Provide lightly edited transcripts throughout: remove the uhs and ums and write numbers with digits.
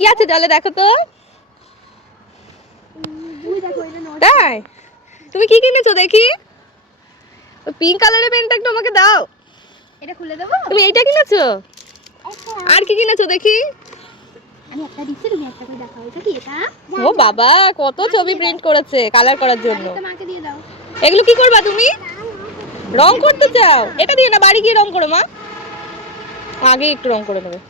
কি আছে জলে দেখো তো। তাই তুমি কি কিনেছো দেখি? পিঙ্ক কালারের পেনটা একটু আমাকে দাও। এটা খুলে দেবো? তুমি এইটা কিনেছো? আর কি কিনেছো দেখি? আমি একটা দিচ্ছি, তুমি একটা করে দেখাও। এটা কি? এটা ও বাবা, কত ছবি প্রিন্ট করেছে কালার করার জন্য। এটা মাকে দিয়ে দাও। এগুলো কি করবা তুমি? রং করতে চাও? এটা দিয়ে না, বাড়ি গিয়ে রং করো মা। আগে একটু রং করে নেবে।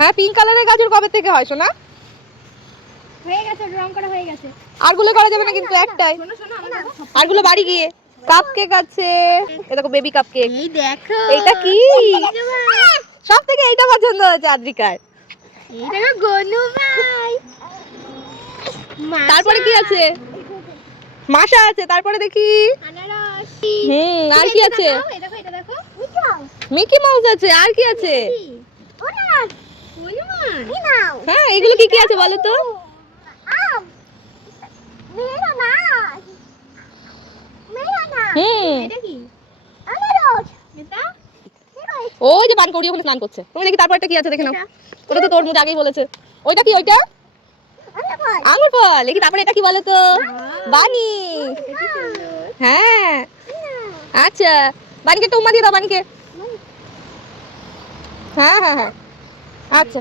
হ্যাঁ, পিঙ্ক কালারের গাজর কবে থেকে হয় শোনা? হয়ে গেছে, রং করা হয়ে গেছে। আরগুলো করা যাবে না কিন্তু একটাই। শোনো শোনো, আমার দেখো। আরগুলো বাড়ি গিয়ে। কাপকেক আছে, এ দেখো বেবি কাপকেক। এই দেখো। এটা কি? সব থেকে এইটা পছন্দ হয়েছে আদ্রিকার। এই দেখো গনু ভাই। তারপরে কি আছে? মাশা আছে, তারপরে দেখি। আনারস। আর কি আছে? এই দেখো, এটা দেখো। মিকি মাউস আছে, আর কি আছে? ওনাস। হনুমান। হ্যাঁ, এগুলো কি কি আছে বলো তো? এটা কি? এটা? ওই যে পানকৌড়ি ওখানে স্নান করছে। তুমি দেখি তারপরটা কি আছে দেখে নাও। ওটা তো তরমুজ আগেই বলেছে। ওইটা কি? ওইটা আঙুর ফল। দেখি তারপরে এটা কি বলো তো? বানি। হ্যাঁ, আচ্ছা। বানিকে একটা উম্মা দিয়ে দাও বানিকে। হ্যাঁ হ্যাঁ হ্যাঁ, আচ্ছা।